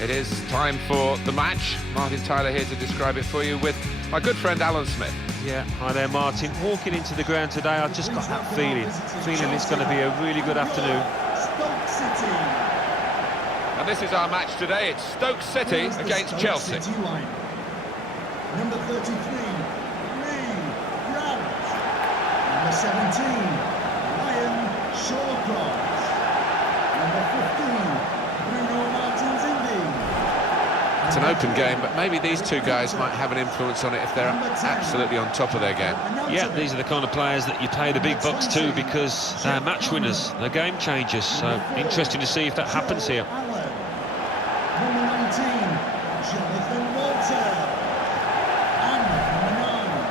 It is time for the match. Martin Tyler here to describe it for you with my good friend Alan Smith. Yeah, hi there Martin. Walking into the ground today, I've just got that feeling it's going to be a really good afternoon. And this is our match today. It's Stoke City against Chelsea. Number 33, Lee Grant. Number 17, Ryan Shawcross. Number 15, Bruno Martins-Indi. It's an open game, but maybe these two guys might have an influence on it if they're absolutely on top of their game. Yeah, these are the kind of players that you pay the big bucks to because they're match winners, they're game changers. So interesting to see if that happens here. Number 19, Jonathan Walter.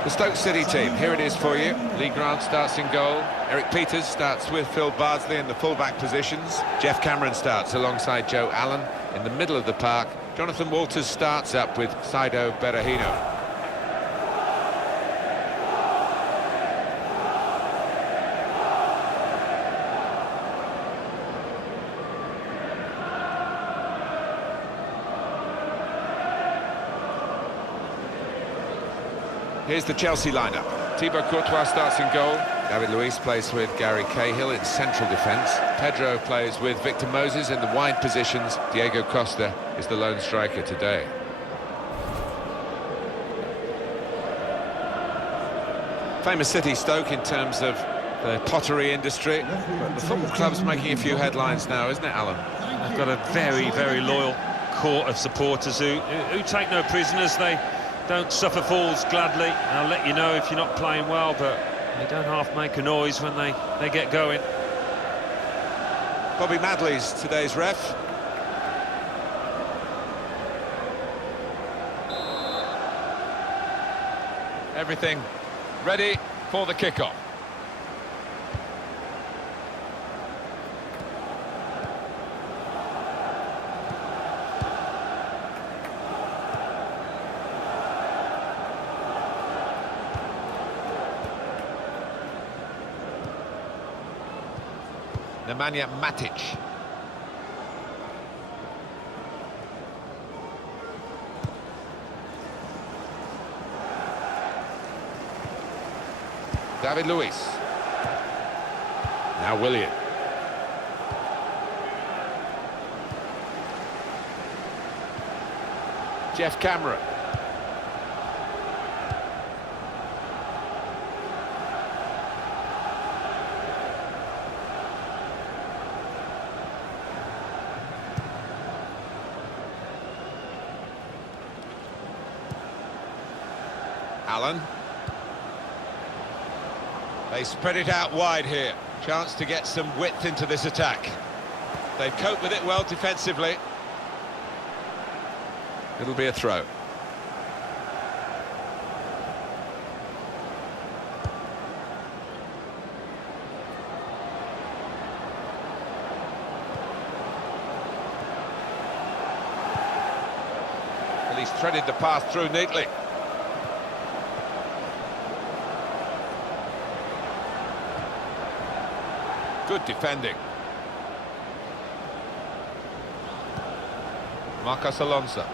The Stoke City team, here it is for you. Lee Grant starts in goal. Eric Peters starts with Phil Bardsley in the full-back positions. Jeff Cameron starts alongside Joe Allen in the middle of the park. Jonathan Walters starts up with Saido Berahino. Here's the Chelsea lineup. Thibaut Courtois starts in goal. David Luiz plays with Gary Cahill in central defence. Pedro plays with Victor Moses in the wide positions. Diego Costa is the lone striker today. Famous city, Stoke, in terms of the pottery industry. But the football club's making a few headlines now, isn't it, Alan? They've got a very, very loyal court of supporters who take no prisoners. They don't suffer falls gladly. I'll let you know if you're not playing well, but they don't half make a noise when they get going. Bobby Madley's today's ref. Everything ready for the kickoff. Nemanja Matic. David Luiz. Now Willian. Jeff Cameron. Allen. They spread it out wide here. Chance to get some width into this attack. They've coped with it well defensively. It'll be a throw. Well, he's threaded the path through neatly. Good defending. Marcos Alonso.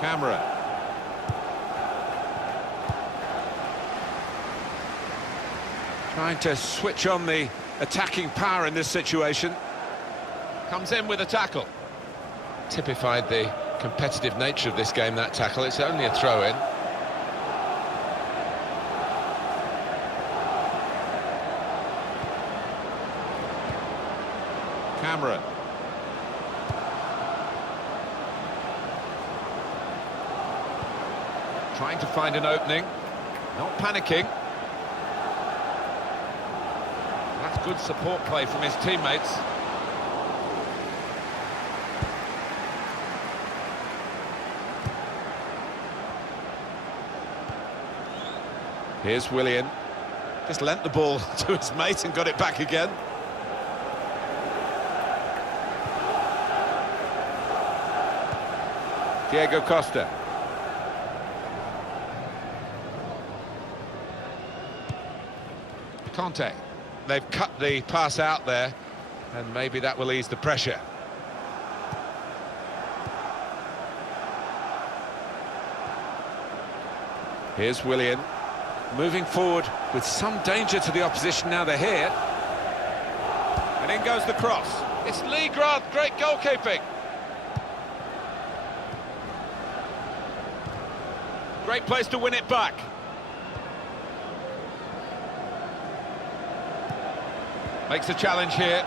Camera. Trying to switch on the attacking power in this situation. Comes in with a tackle. Typified the competitive nature of this game, that tackle. It's only a throw-in. Cameron. Trying to find an opening. Not panicking. That's good support play from his teammates. Here's Willian. Just lent the ball to his mate and got it back again. Diego Costa. Conte. They've cut the pass out there, and maybe that will ease the pressure. Here's Willian, moving forward with some danger to the opposition now they're here. And in goes the cross. It's Lee Grant, great goalkeeping. Great place to win it back. Makes a challenge here.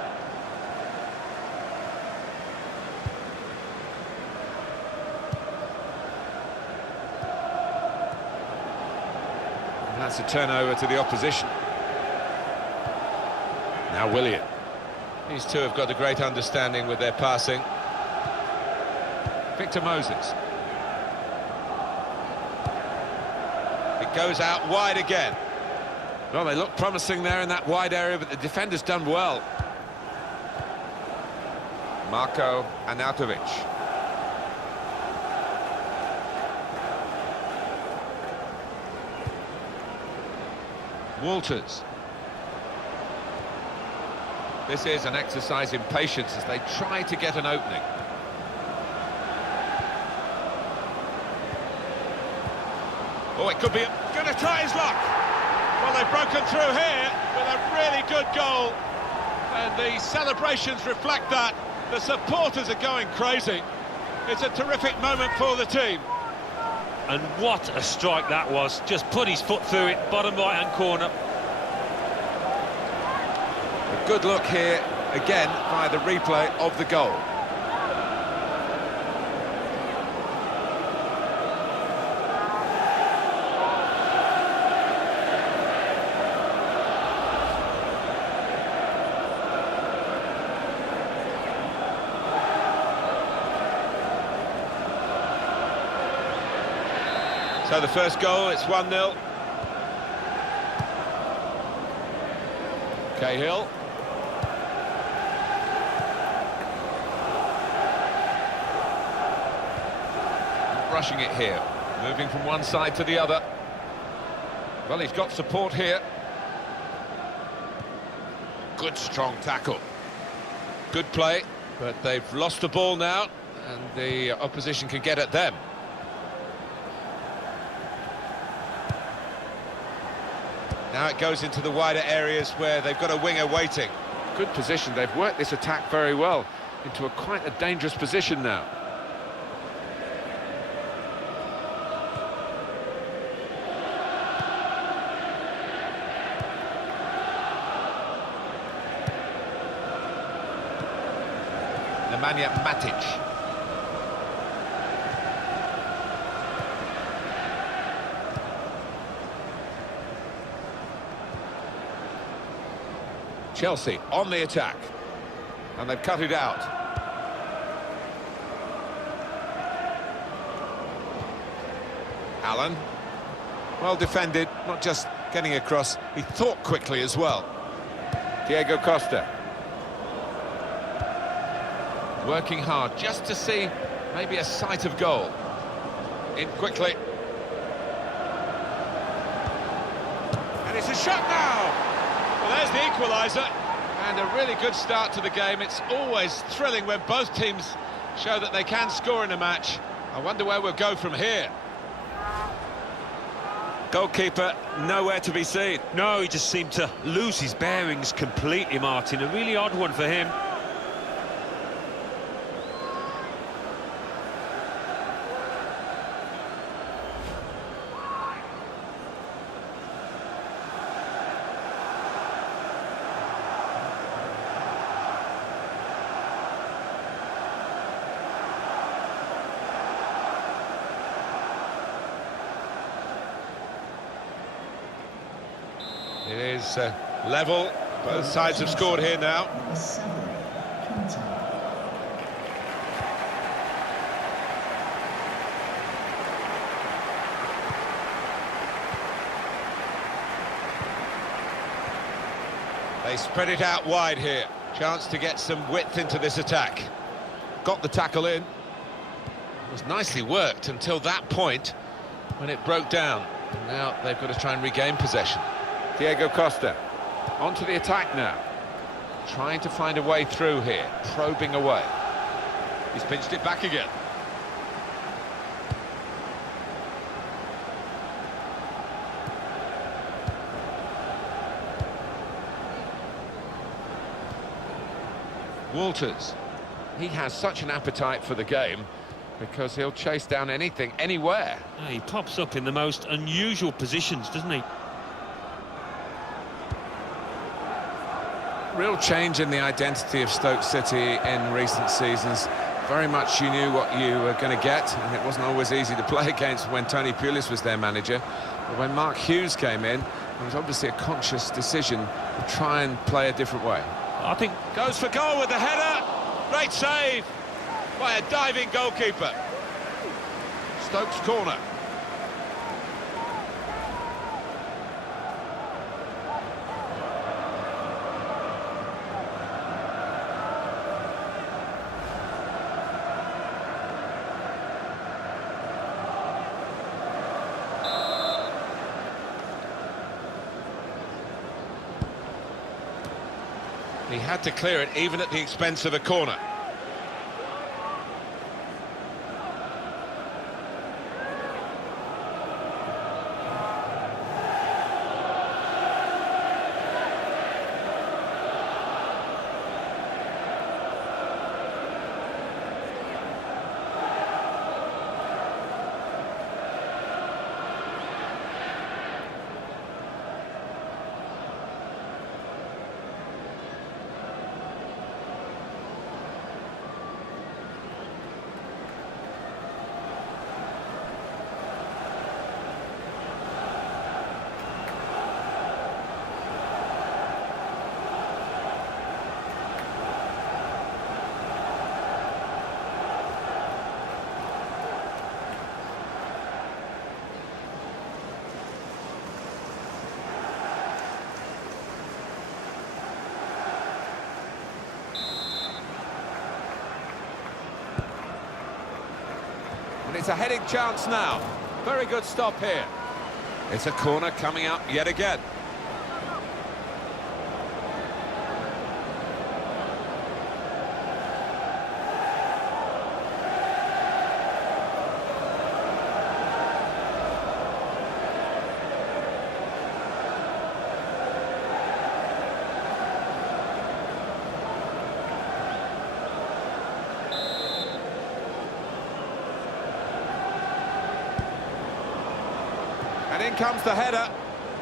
And that's a turnover to the opposition. Now Willian. These two have got a great understanding with their passing. Victor Moses. It goes out wide again. Well, they look promising there in that wide area, but the defender's done well. Marko Arnautovic. Walters. This is an exercise in patience as they try to get an opening. Oh, it could be going to try his luck. Well, they've broken through here with a really good goal. And the celebrations reflect that. The supporters are going crazy. It's a terrific moment for the team. And what a strike that was. Just put his foot through it, bottom right-hand corner. A good look here, again, by the replay of the goal. So the first goal, it's 1-0. Cahill. Rushing it here, moving from one side to the other. Well, he's got support here. Good strong tackle. Good play, but they've lost the ball now, and the opposition can get at them. Now it goes into the wider areas where they've got a winger waiting. Good position, they've worked this attack very well into quite a dangerous position now. Nemanja Matic. Chelsea on the attack, and they've cut it out. Allen, well defended, not just getting across, he thought quickly as well. Diego Costa. Working hard just to see maybe a sight of goal. In quickly. And it's a shot now! Well, there's the equaliser, and a really good start to the game. It's always thrilling when both teams show that they can score in a match. I wonder where we'll go from here. Goalkeeper nowhere to be seen. No, he just seemed to lose his bearings completely, Martin. A really odd one for him. It is level. Both sides have scored here now. They spread it out wide here. Chance to get some width into this attack. Got the tackle in. was nicely worked until that point when it broke down. And now they've got to try and regain possession. Diego Costa onto the attack now, trying to find a way through here, probing away. He's pinched it back again. Walters, he has such an appetite for the game because he'll chase down anything, anywhere. He pops up in the most unusual positions, doesn't he? Real change in the identity of Stoke City in recent seasons. Very much you knew what you were going to get, and it wasn't always easy to play against when Tony Pulis was their manager. But when Mark Hughes came in, it was obviously a conscious decision to try and play a different way. I think Goes for goal with the header. Great save by a diving goalkeeper. Stoke's corner. He had to clear it even at the expense of a corner. And it's a heading chance now. Very good stop here. It's a corner coming up yet again. And in comes the header.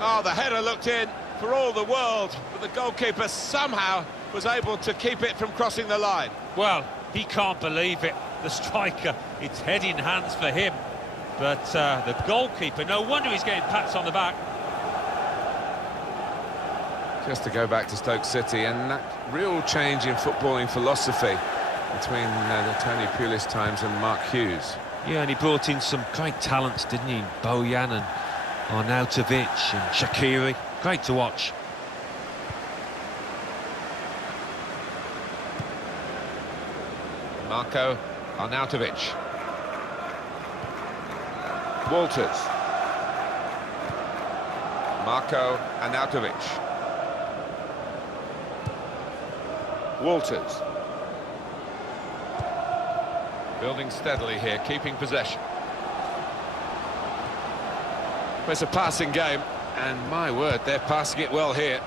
Oh, the header looked in for all the world, but the goalkeeper somehow was able to keep it from crossing the line. Well, he can't believe it. The striker, it's head in hands for him. But the goalkeeper, no wonder he's getting pats on the back. Just to go back to Stoke City, and that real change in footballing philosophy between the Tony Pulis times and Mark Hughes. Yeah, and he brought in some great talents, didn't he? Bojan and Arnautovic and Shaqiri. Great to watch. Marco Arnautovic. Walters. Marco Arnautovic. Walters. Building steadily here, keeping possession. It's a passing game, and my word, they're passing it well here.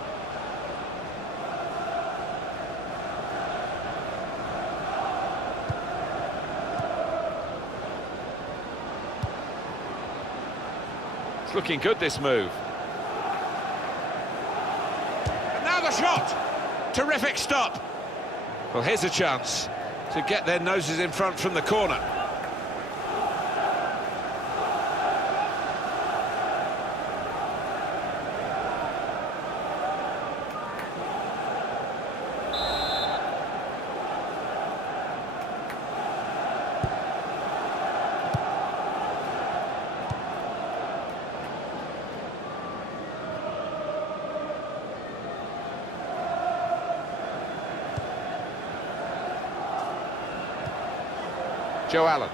It's looking good, this move. And now the shot! Terrific stop. Well, here's a chance to get their noses in front from the corner. Joe Allen.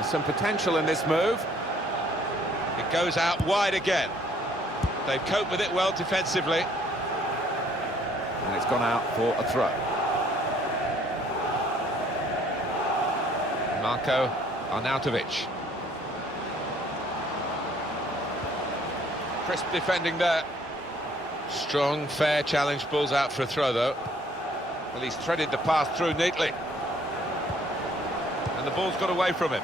There's some potential in this move. It goes out wide again. They've coped with it well defensively. And it's gone out for a throw. Marko Arnautovic. Crisp defending there. Strong, fair challenge, balls out for a throw though. Well, he's threaded the pass through neatly. And the ball's got away from him.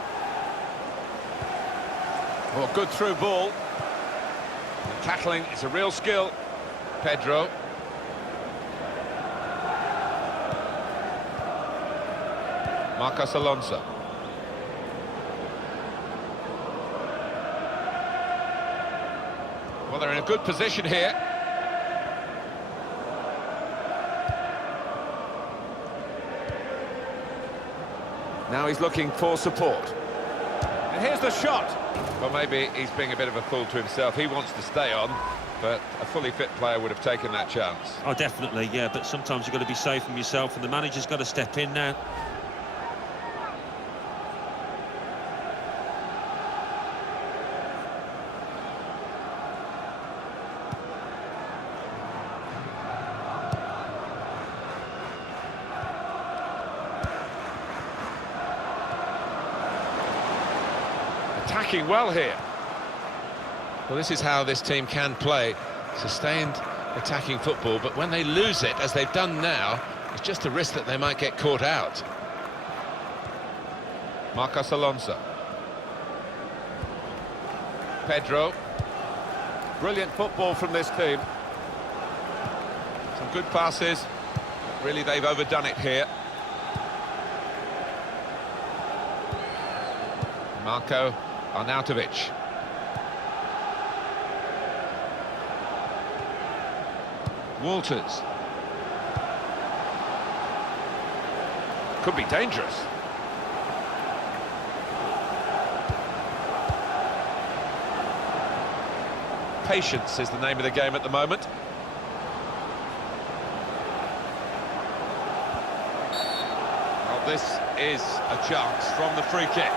Oh, good through ball. And tackling is a real skill. Pedro. Marcos Alonso. Well, they're in a good position here. Now he's looking for support. And here's the shot. Well, maybe he's being a bit of a fool to himself. He wants to stay on, but a fully fit player would have taken that chance. Oh, definitely, yeah, but sometimes you've got to be safe from yourself, and the manager's got to step in now. Attacking well here. Well, this is how this team can play. Sustained attacking football, but when they lose it, as they've done now, it's just a risk that they might get caught out. Marcos Alonso. Pedro. Brilliant football from this team. Some good passes. Really, they've overdone it here. Marko Arnautovic. Walters. Could be dangerous. Patience is the name of the game at the moment. Well, this is a chance from the free kick.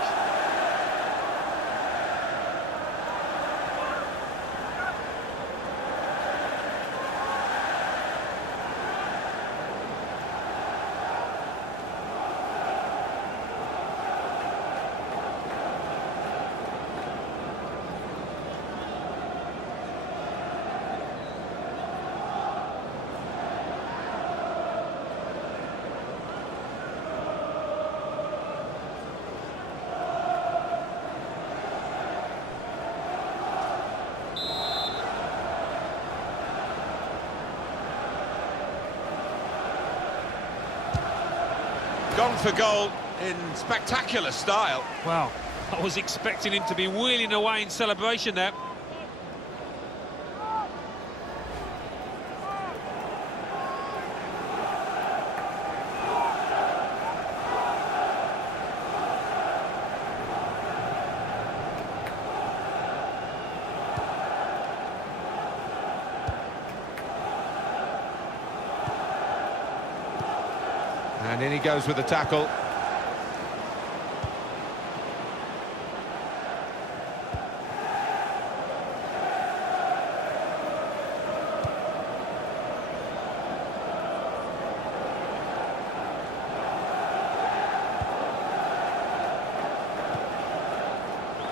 Gone for goal in spectacular style. Well, I was expecting him to be wheeling away in celebration there. And in he goes with the tackle.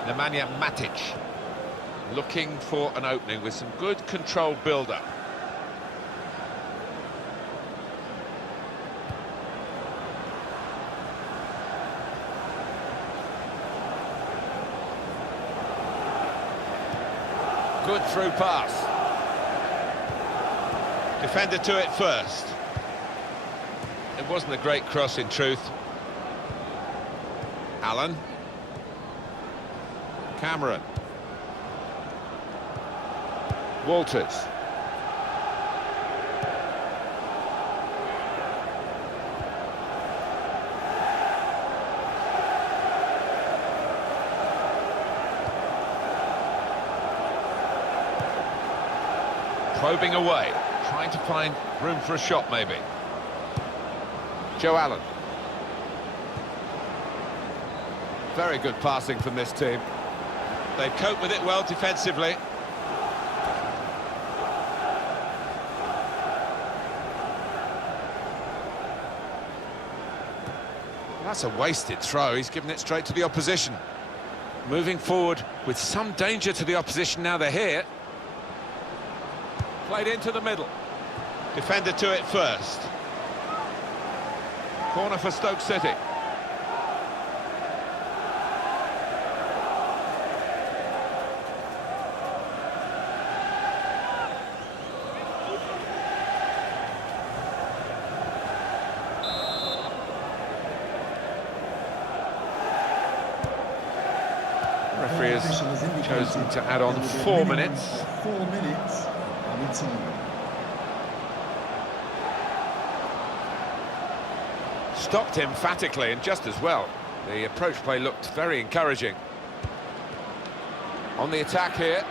Nemanja Matic looking for an opening with some good controlled build-up. Good through pass. Defender to it first. It wasn't a great cross in truth. Allen. Cameron. Walters. Probing away, trying to find room for a shot maybe. Joe Allen. Very good passing from this team. They've coped with it well defensively. That's a wasted throw. He's given it straight to the opposition. Moving forward with some danger to the opposition now they're here. Played into the middle. Defender to it first. Corner for Stoke City. Referee has chosen to add on 4 minutes. 4 minutes added time. Stopped emphatically and just as well. The approach play looked very encouraging. On the attack here.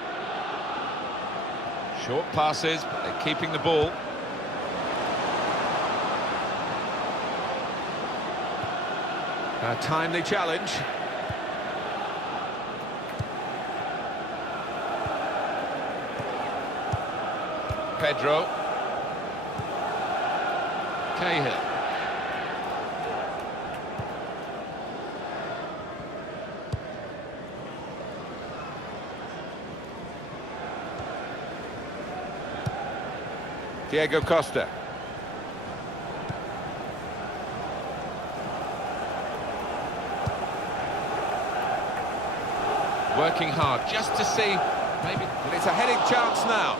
Short passes, but they're keeping the ball. A timely challenge. Pedro. Cahill. Diego Costa. Working hard just to see, maybe, but it's a heading chance now.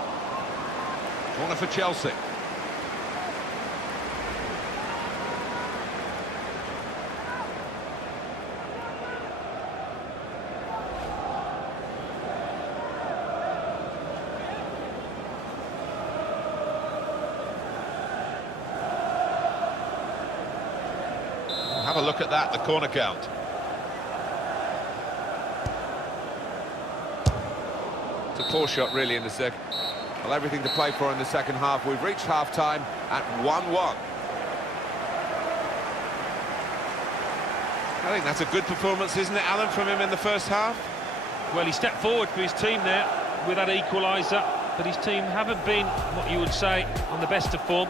Corner for Chelsea. Have a look at that, the corner count. It's a poor shot, really, in the second. Well, everything to play for in the second half. We've reached half-time at 1-1. I think that's a good performance, isn't it, Alan, from him in the first half? Well, he stepped forward for his team there with that equaliser, but his team haven't been, what you would say, on the best of form.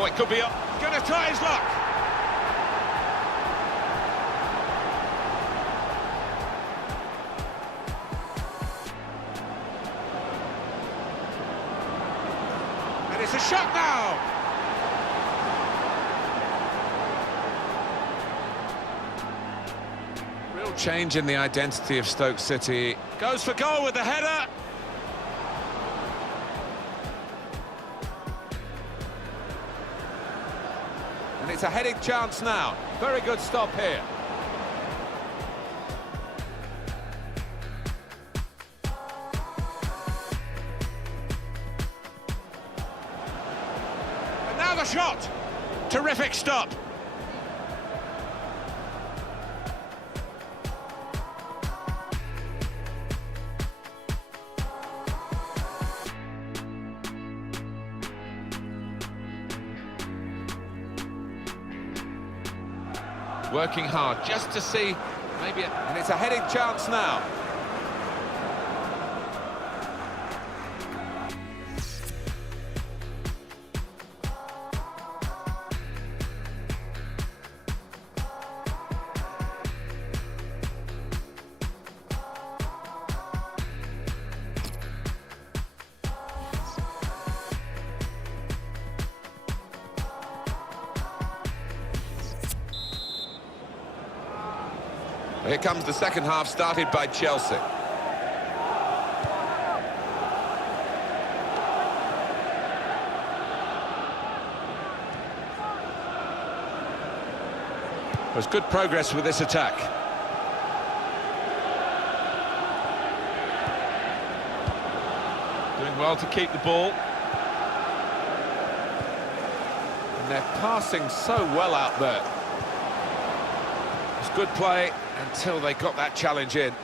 Oh, it could be up. Gonna try his luck. And it's a shot now. Real change in the identity of Stoke City. Goes for goal with the header. And it's a heading chance now. Very good stop here. And now the shot. Terrific stop. Working hard just to see, maybe, and it's a heading chance now. Here comes the second half, started by Chelsea. There's good progress with this attack. Doing well to keep the ball. And they're passing so well out there. It's good play until they got that challenge in.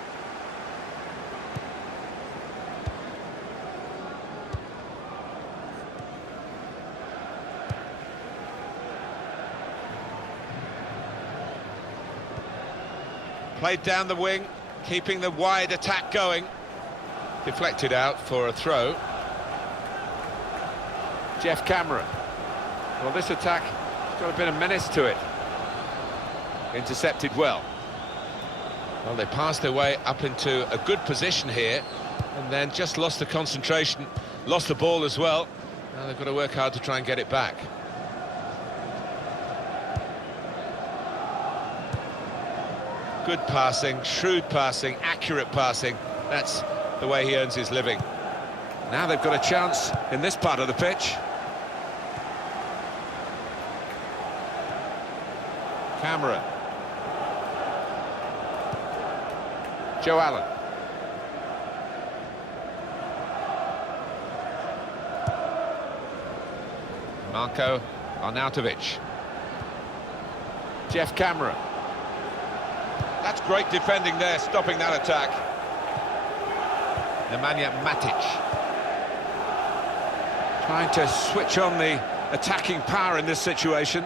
Played down the wing, keeping the wide attack going. Deflected out for a throw. Jeff Cameron. Well, this attack has got a bit of menace to it. Intercepted well. Well, they passed their way up into a good position here, and then just lost the concentration, lost the ball as well. Now they've got to work hard to try and get it back. Good passing, shrewd passing, accurate passing. That's the way he earns his living. Now they've got a chance in this part of the pitch. Cameron. Joe Allen. Marko Arnautovic. Jeff Cameron. That's great defending there, stopping that attack. Nemanja Matic. Trying to switch on the attacking power in this situation.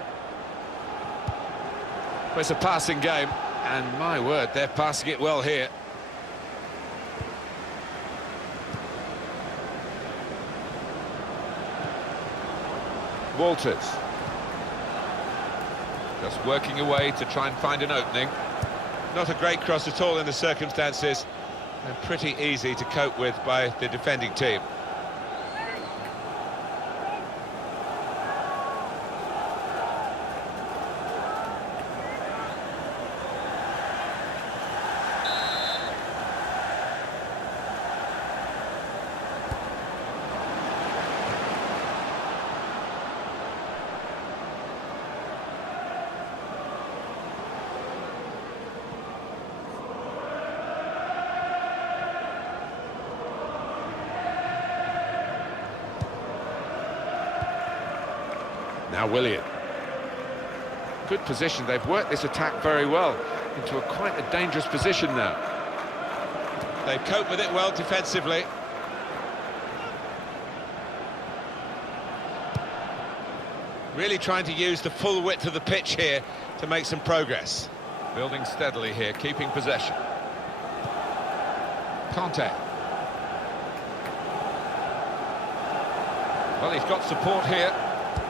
It's a passing game, and my word, they're passing it well here. Walters. Just working away to try and find an opening. Not a great cross at all in the circumstances, and pretty easy to cope with by the defending team. Now Willian. Good position, they've worked this attack very well into quite a dangerous position now. They've coped with it well defensively. Really trying to use the full width of the pitch here to make some progress. Building steadily here, keeping possession. Conte. Well, he's got support here.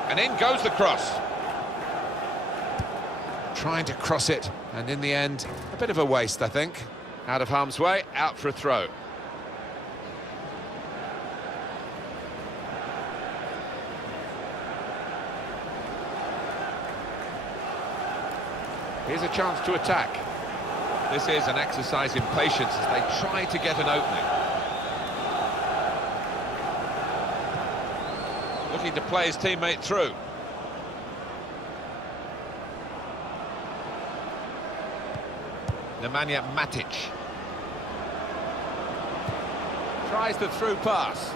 And in goes the cross. Trying to cross it, and in the end, a bit of a waste, I think. Out of harm's way, out for a throw. Here's a chance to attack. This is an exercise in patience as they try to get an opening. Looking to play his teammate through. Nemanja Matic. Tries the through pass.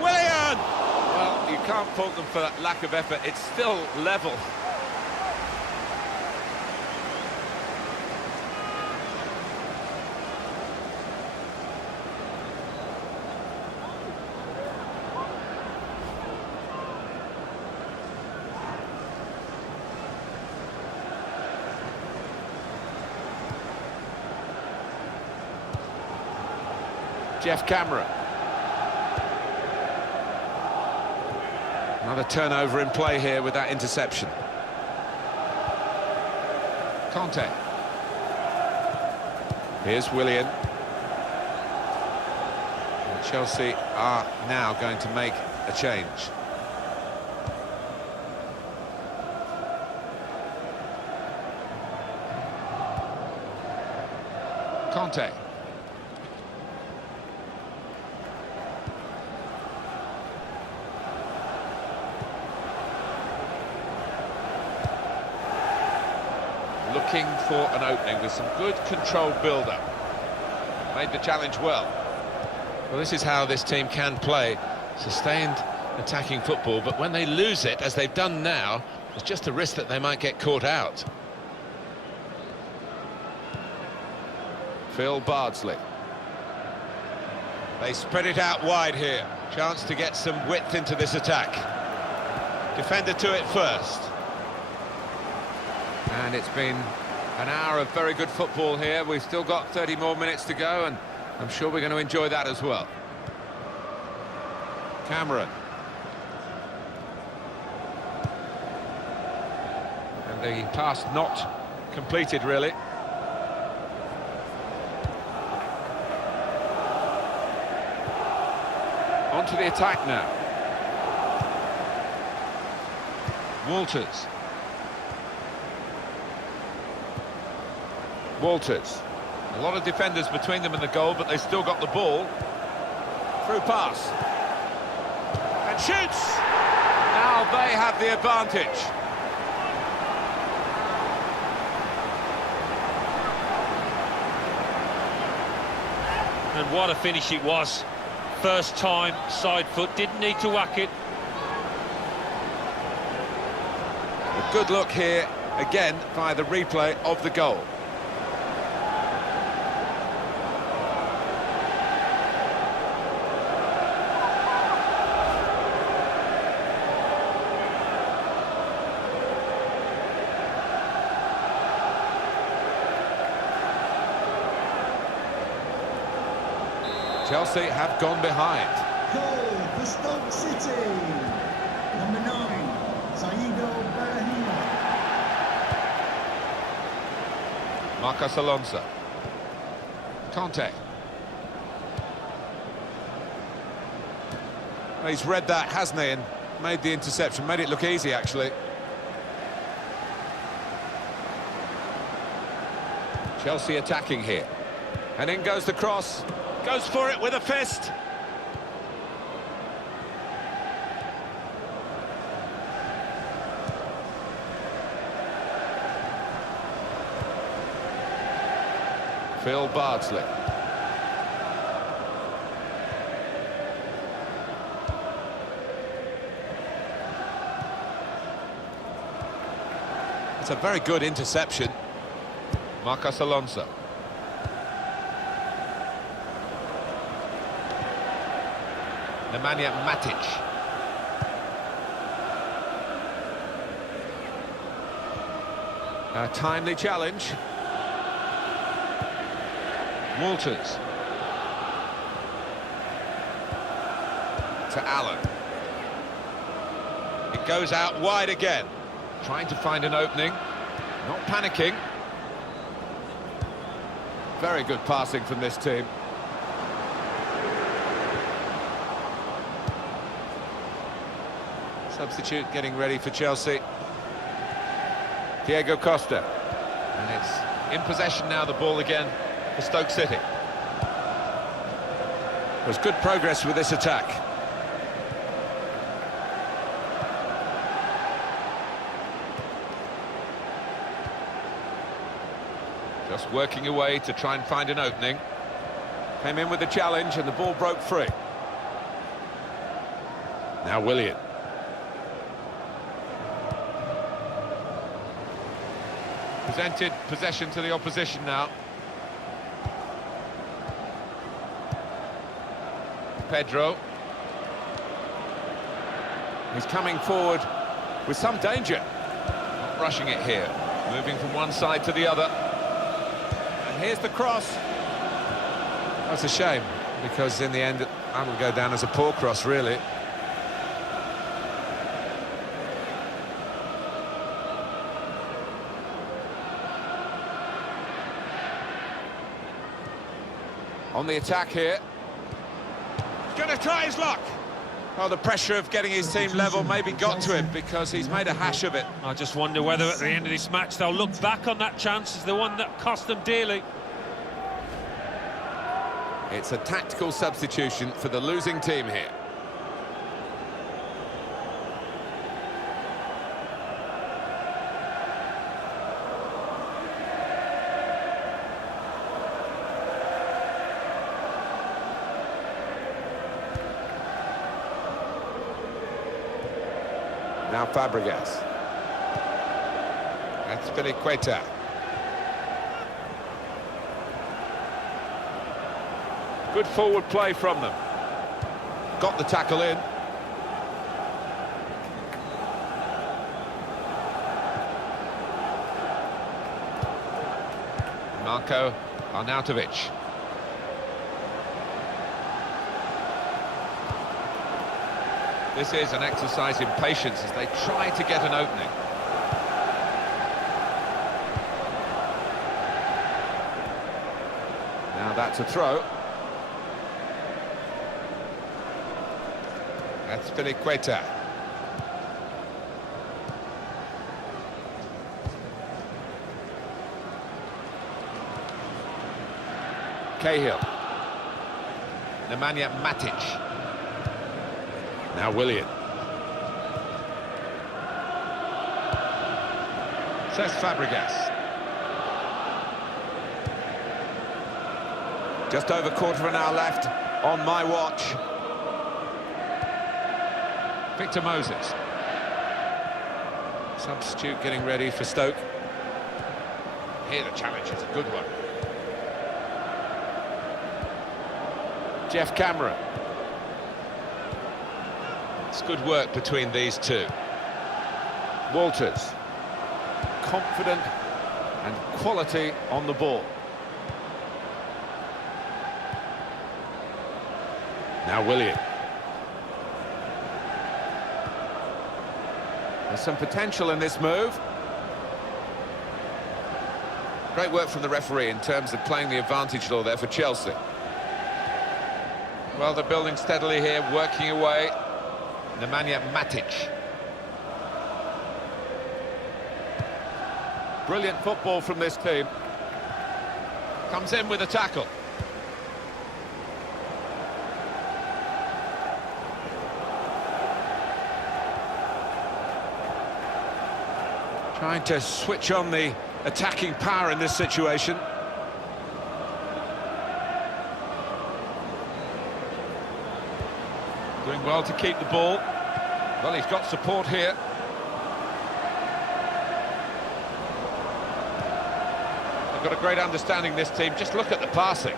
Willian! Well, you can't fault them for that lack of effort. It's still level. Jeff Cameron. Another turnover in play here with that interception. Conte. Here's Willian. And Chelsea are now going to make a change. Conte. Looking for an opening with some good controlled build-up. Made the challenge well. Well, this is how this team can play. Sustained attacking football, but when they lose it, as they've done now, There's just a risk that they might get caught out. Phil Bardsley. They spread it out wide here. Chance to get some width into this attack. Defender to it first. And it's been an hour of very good football here. We've still got 30 more minutes to go, and I'm sure we're going to enjoy that as well. Cameron. And the pass not completed, really. On to the attack now. Walters. A lot of defenders between them and the goal, but they still got the ball. Through pass. And shoots! Now they have the advantage. And what a finish it was. First time, side foot, didn't need to whack it. A good look here, again, via the replay of the goal. Chelsea have gone behind. Goal for Stoke City. Number 9, Burnley. Marcos Alonso. Conte. Well, he's read that, hasn't he, and made the interception. Made it look easy, actually. Chelsea attacking here. And in goes the cross. Goes for it with a fist. Phil Bardsley. It's a very good interception. Marcos Alonso. Nemanja Matic. A timely challenge. Walters. To Allen. It goes out wide again. Trying to find an opening. Not panicking. Very good passing from this team. Substitute getting ready for Chelsea. Diego Costa. And it's in possession now, the ball again for Stoke City. There's good progress with this attack. Just working away to try and find an opening. Came in with the challenge and the ball broke free. Now Willian. Presented possession to the opposition now. Pedro. He's coming forward with some danger. Not rushing it here. Moving from one side to the other. And here's the cross. That's a shame, because in the end that'll go down as a poor cross, really. On the attack here. He's going to try his luck. Well, the pressure of getting his team level maybe got to him, because he's made a hash of it. I just wonder whether at the end of this match they'll look back on that chance as the one that cost them dearly. It's a tactical substitution for the losing team here. Now Fabregas. Azpilicueta. Good forward play from them. Got the tackle in. Marko Arnautovic. This is an exercise in patience as they try to get an opening. Now that's a throw. Azpilicueta. Cahill. Nemanja Matic. Now Willian. Cesc Fabregas. Just over quarter of an hour left on my watch. Victor Moses. Substitute getting ready for Stoke. Here the challenge is a good one. Jeff Cameron. It's good work between these two. Walters. Confident and quality on the ball. Now Willian. There's some potential in this move. Great work from the referee in terms of playing the advantage law there for Chelsea. Well, they're building steadily here, working away. Nemanja Matic. Brilliant football from this team. Comes in with a tackle. Trying to switch on the attacking power in this situation. Doing well to keep the ball. Well, he's got support here. They've got a great understanding, this team. Just look at the passing.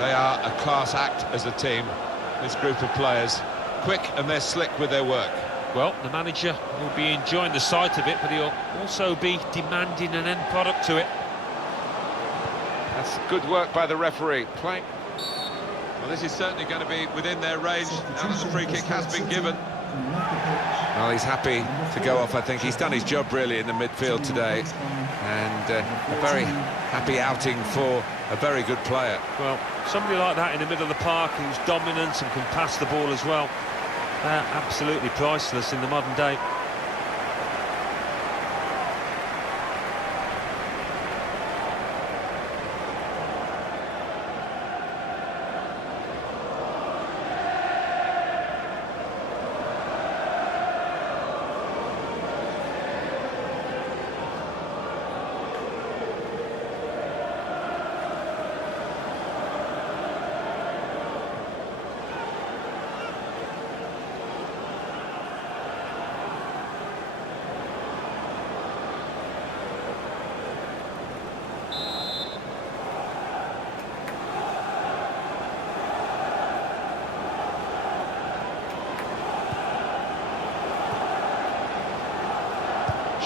They are a class act as a team, this group of players. Quick and they're slick with their work. Well, the manager will be enjoying the sight of it, but he'll also be demanding an end product to it. That's good work by the referee. Playing. Well, this is certainly going to be within their range now that the free kick has been given. Well, he's happy to go off, I think. He's done his job, really, in the midfield today. And a very happy outing for a very good player. Well, somebody like that in the middle of the park who's dominant and can pass the ball as well. They're absolutely priceless in the modern day.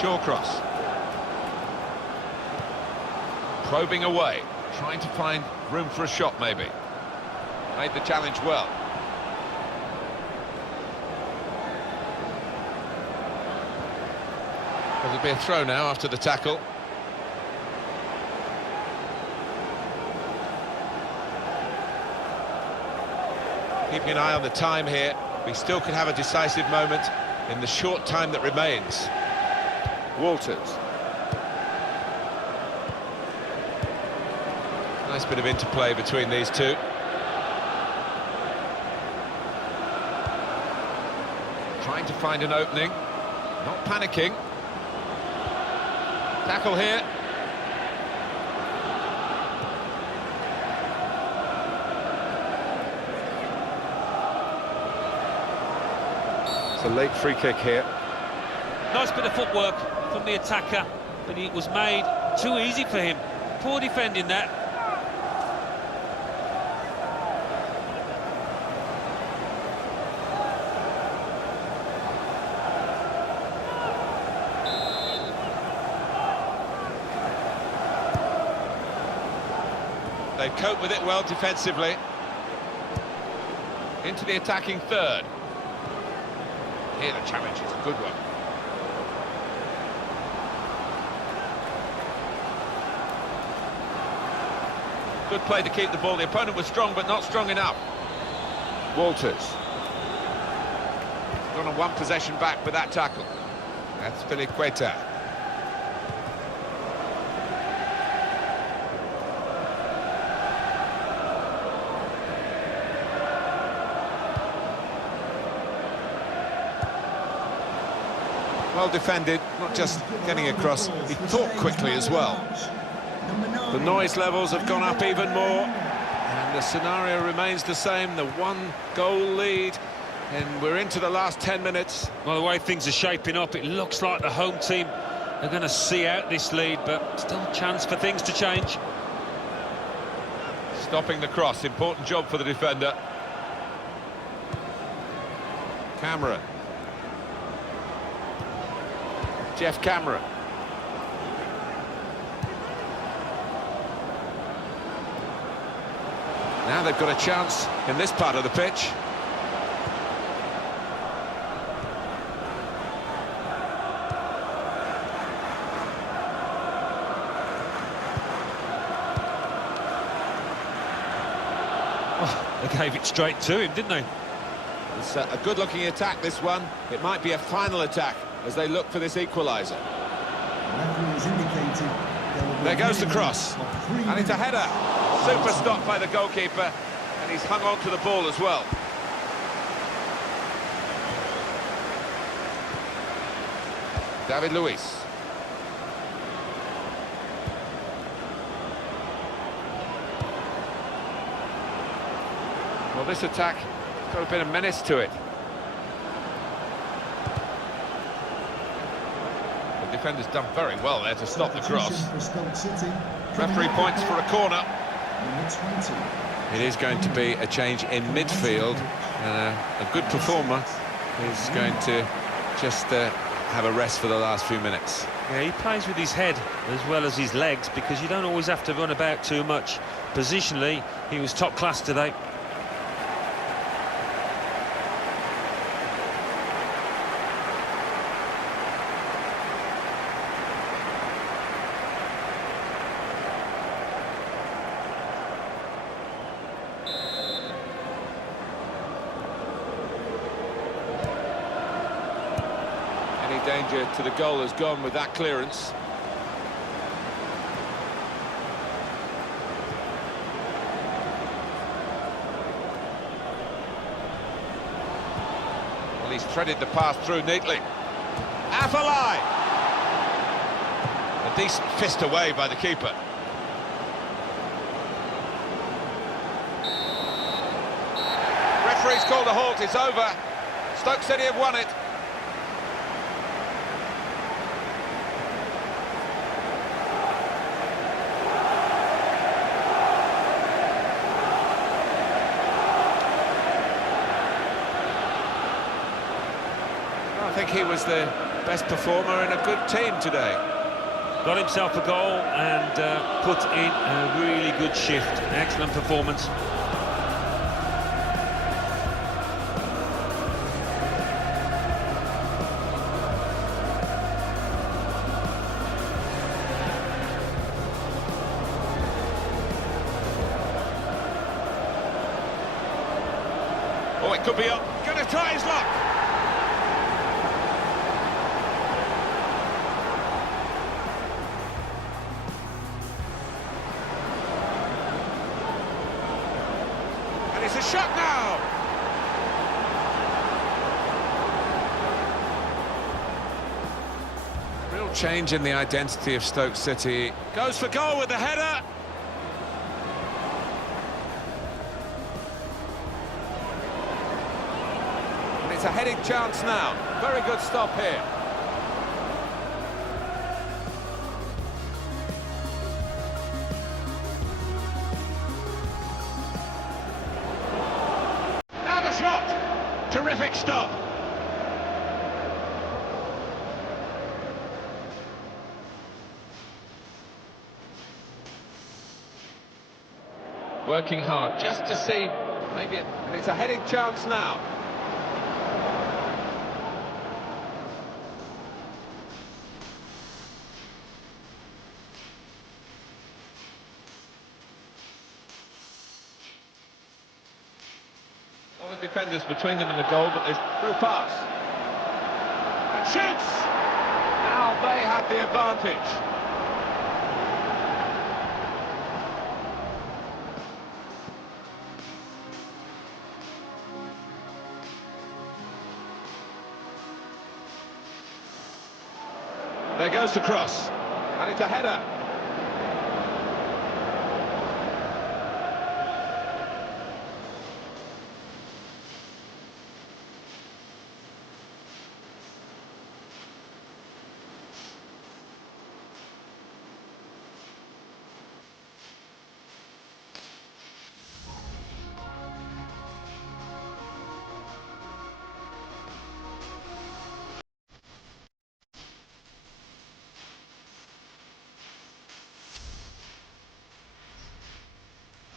Shawcross. Probing away, trying to find room for a shot maybe. Made the challenge well. There'll be a throw now after the tackle. Keeping an eye on the time here. We still could have a decisive moment in the short time that remains. Walters. Nice bit of interplay between these two. Trying to find an opening. Not panicking. Tackle here. It's a late free kick here. Nice bit of footwork from the attacker, but it was made too easy for him. Poor defending that. They've coped with it well defensively. Into the attacking third. Here the challenge is a good one. Good play to keep the ball. The opponent was strong, but not strong enough. Walters. Gone on one possession back with that tackle. That's Filiqueta. Well defended, not just getting across, he thought quickly as well. The noise levels have gone up even more, and the scenario remains the same, the one-goal lead, and we're into the last 10 minutes. Well, the way things are shaping up, it looks like the home team are going to see out this lead, but still a chance for things to change. Stopping the cross, important job for the defender. Cameron. Jeff Cameron. Now they've got a chance in this part of the pitch. Oh, they gave it straight to him, didn't they? It's a good-looking attack, this one. It might be a final attack as they look for this equaliser. There goes the cross, and it's a header. Super stop by the goalkeeper, and he's hung on to the ball as well. David Luiz. Well, this attack has got a bit of menace to it. The defender's done very well there to stop the cross. Referee points for a corner. It is going to be a change in midfield, and a good performer is going to just have a rest for the last few minutes. Yeah, he plays with his head as well as his legs, because you don't always have to run about too much. Positionally, he was top class today. Danger to the goal has gone with that clearance. Well, he's threaded the pass through neatly. Afellay! A decent fist away by the keeper. Referee's called a halt, it's over. Stoke City have won it. I think he was the best performer in a good team today. Got himself a goal and put in a really good shift. Excellent performance. Oh, it could be up. Gonna try his luck. It's a shot now! Real change in the identity of Stoke City. Goes for goal with the header! And it's a heading chance now. Very good stop here. Now the shot. Terrific stop. Working hard just to see, maybe and it's a heading chance now. All the defenders between them and the goal, but there's through pass. And shoots! Now they have the advantage. There goes the cross, and it's a header.